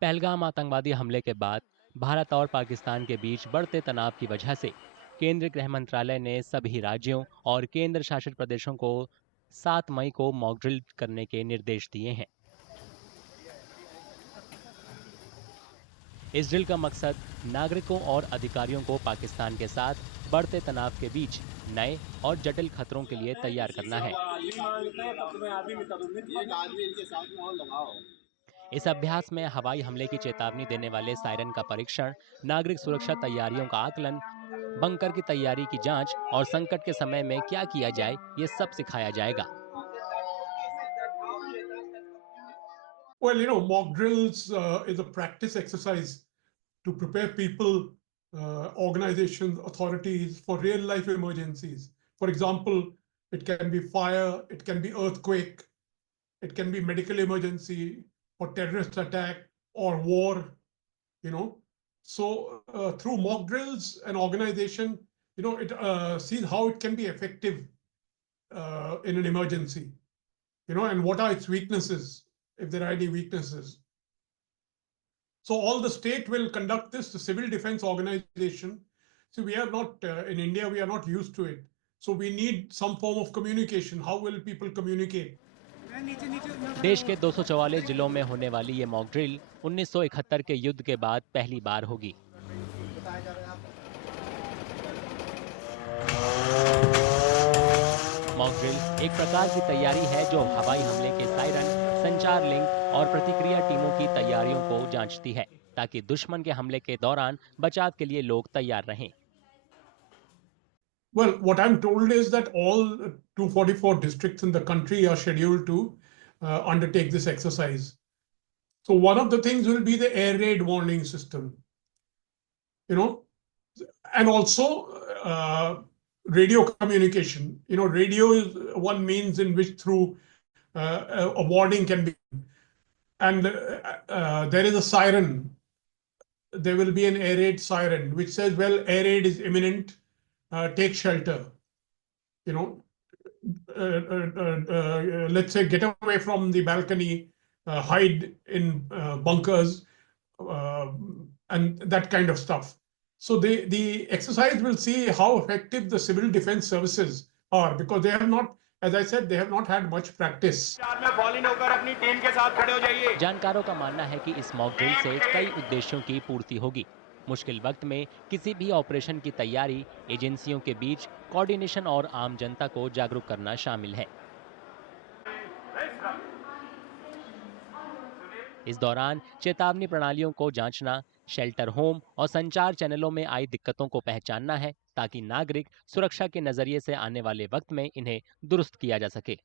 पहलगाम आतंकवादी हमले के बाद भारत और पाकिस्तान के बीच बढ़ते तनाव की वजह से केंद्रीय गृह मंत्रालय ने सभी राज्यों और केंद्र शासित प्रदेशों को 7 मई को मॉक ड्रिल करने के निर्देश दिए हैं। इस ड्रिल का मकसद नागरिकों और अधिकारियों को पाकिस्तान के साथ बढ़ते तनाव के बीच नए और जटिल खतरों के लिए तैयार करना है। इस अभ्यास में हवाई हमले की चेतावनी देने वाले सायरन का परीक्षण, नागरिक सुरक्षा तैयारियों का आकलन, बंकर की तैयारी की जांच और संकट के समय में क्या किया जाए, ये सब सिखाया जाएगा। Well, mock drills is a practice exercise to prepare people, organizations, authorities for real life emergencies. For example, it can be fire, it can be earthquake, it can be medical emergency or terrorist attack or war, you know. So through mock drills, an organization, it sees how it can be effective in an emergency, and what are its weaknesses, if there are any weaknesses. So all the state will conduct this, the civil defense organization. So we are not, in India, we are not used to it. So we need some form of communication. How will people communicate? देश के 244 जिलों में होने वाली ये mock drill 1971 के युद्ध के बाद पहली बार होगी। मॉक ड्रिल एक प्रकार की तैयारी है जो हवाई हमले के सायरन, संचार लिंक और प्रतिक्रिया टीमों की तैयारियों को जांचती है, ताकि दुश्मन के हमले के दौरान बचाव के लिए लोग तैयार रहें। Well, what I'm told is that all 244 districts in the country are scheduled to undertake this exercise. So one of the things will be the air raid warning system, you know, and also radio communication. Radio is one means in which through a warning can be, and there is a siren. There will be an air raid siren which says, well, air raid is imminent, take shelter. You know, let's say get away from the balcony, hide in bunkers, uh, and that kind of stuff. So the exercise will see how effective the civil defense services are, because they have not, as I said, they have not had much practice. जानकारों का मानना है कि इस mock drill से कई उद्देश्यों की पूर्ति होगी। मुश्किल वक्त में किसी भी ऑपरेशन की तैयारी, एजेंसियों के बीच कोऑर्डिनेशन और आम जनता को जागरूक करना शामिल है। इस दौरान चेतावनी प्रणालियों को जांचना, शेल्टर होम और संचार चैनलों में आई दिक्कतों को पहचानना है, ताकि नागरिक सुरक्षा के नजरिए से आने वाले वक्त में इन्हें दुरुस्त किया जा सके।